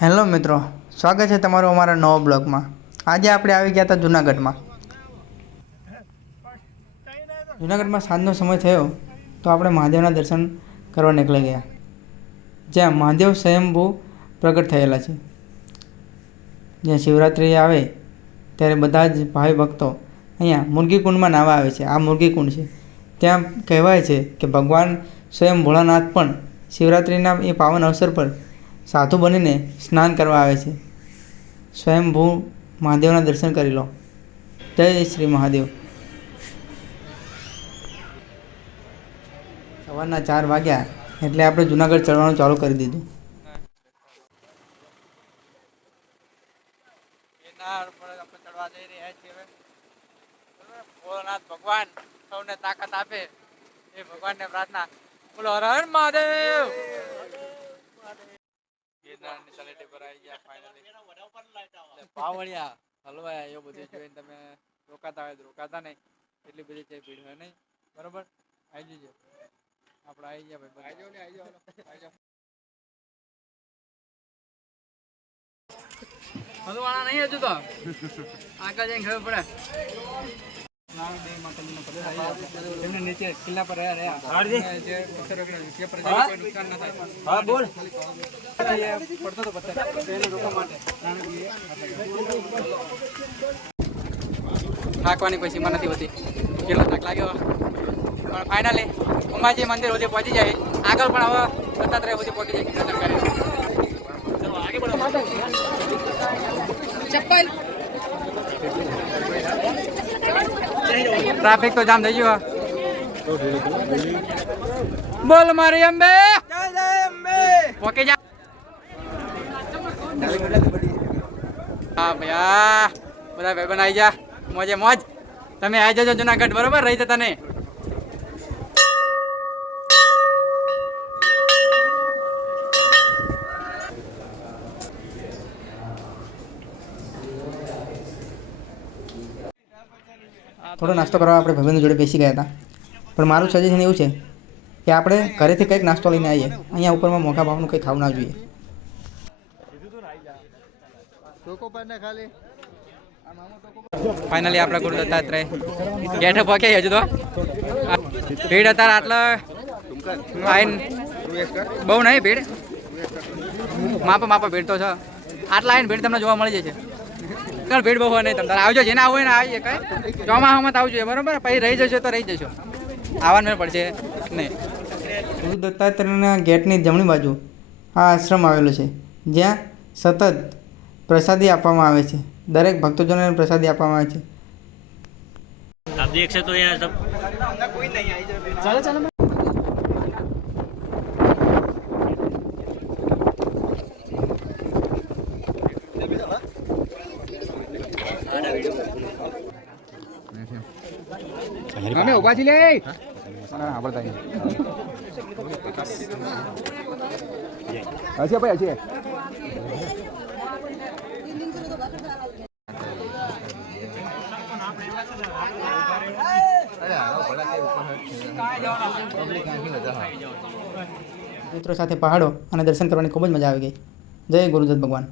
Hello મિત્રો, સ્વાગત છે તમારું અમારા નવા બ્લોગમાં। આજે આપણે આવી ગયા હતા જૂનાગઢમાં। જૂનાગઢમાં સાંજનો સમય થયો તો આપણે મહાદેવના દર્શન કરવા નીકળી ગયા, જ્યાં મહાદેવ સ્વયંભૂ પ્રગટ થયેલા છે। જ્યાં શિવરાત્રિ આવે ત્યારે બધા જ ભાવિ ભક્તો અહીંયા મુરગી કુંડમાં નાહવા આવે છે। આ મુરગી કુંડ છે, ત્યાં કહેવાય છે કે ભગવાન સ્વયં ભોળાનાથ પણ શિવરાત્રિના એ પાવન અવસર પર સાધુ બનીને સ્નાન કરવા આવે છે। સ્વયંભૂ મહાદેવના દર્શન કરી લો। જય શ્રી મહાદેવ। સવારના 4 વાગ્યા એટલે આપણે જૂનાગઢ ચડવાનું ચાલુ કરી દીધું। ચડવા જઈ રહ્યા છીએ। ભોળાનાથ ભગવાન સૌને તાકાત આપે એ ભગવાનને પ્રાર્થના। બોલો હર હર મહાદેવ। ગિરનારની તળેટી પર આવી ગયા ફાઇનલી। પાવળિયા હલવાયા એવું બધું જોઈને તમે રોકાતા હોય તો રોકાતા નહીં, એટલી બધી છે ભીડ હોય નહીં, બરોબર? આવી જજો, આપણે આવી ગયા ભાઈ, આવી જાઓ। હલવાણા નહીં હજુ તો, આગળ જઈને ખબર પડે। નીચે કિલ્લા પર રહ્યા થાકવાની કોઈ સીમા નથી હોતી, કેટલો થાક લાગ્યો પણ ફાઇનલી ઉમાજી મંદિર સુધી પહોંચી જાય। આગળ પણ હવે દત્તાત્રેય સુધી પહોંચી જાય દર્શન કરી। ચપ્પલ ટ્રાફિક તો જામ થઈ ગયો। બોલ મારી અંબે, જય અંબે। ઓકે જા। હા ભૈયા, બધા ભાઈબંધ આવી જા, મોજે મોજ। તમે આવી જજો જુનાગઢ, બરોબર? રહી જતા નહીં। થોડો નાસ્તો કરવા આપણે ભાઈબંધો જોડે બેસી ગયા હતા, પણ મારું સજેશન એવું છે કે આપણે ઘરેથી કંઈક નાસ્તો લઈને આવીએ। અહીંયા ઉપરમાં મોંઘા ભાવનું કંઈ ખાવું ના જોઈએ। ફાઇનલી આપણા ગુરુ દત્તાત્રેય ગેટે પહોંચ્યા। હજુ તો ભીડ અત્યારે આટલા લાઈન બહુ નહીં, ભીડ માપા ભીડ તો છે। આટલા લાઈન ભીડ તમને જોવા મળી જશે, ભીડ બહુ હોય નહીં। તમારે આવજો, જેને આવું હોય ને આવીએ, કઈ ચોમાસામાં આવજો, બરોબર? પછી રહી જશો તો રહી જશો, આવવાનું મેળ પડશે નહીં। ગુરુ દત્તાત્રેયના ગેટની જમણી બાજુ આ આશ્રમ આવેલો છે, જ્યાં સતત પ્રસાદી આપવામાં આવે છે। દરેક ભક્તજનોને પ્રસાદી આપવામાં આવે છે। आप देख सकते हो यहाँ सब ચાલો ચાલો અમે ઉભા છીએ લે ભાઈ મિત્રો સાથે પહાડો અને દર્શન કરવાની ખૂબ જ મજા આવી ગઈ। જય ગુરુદત્ત ભગવાન।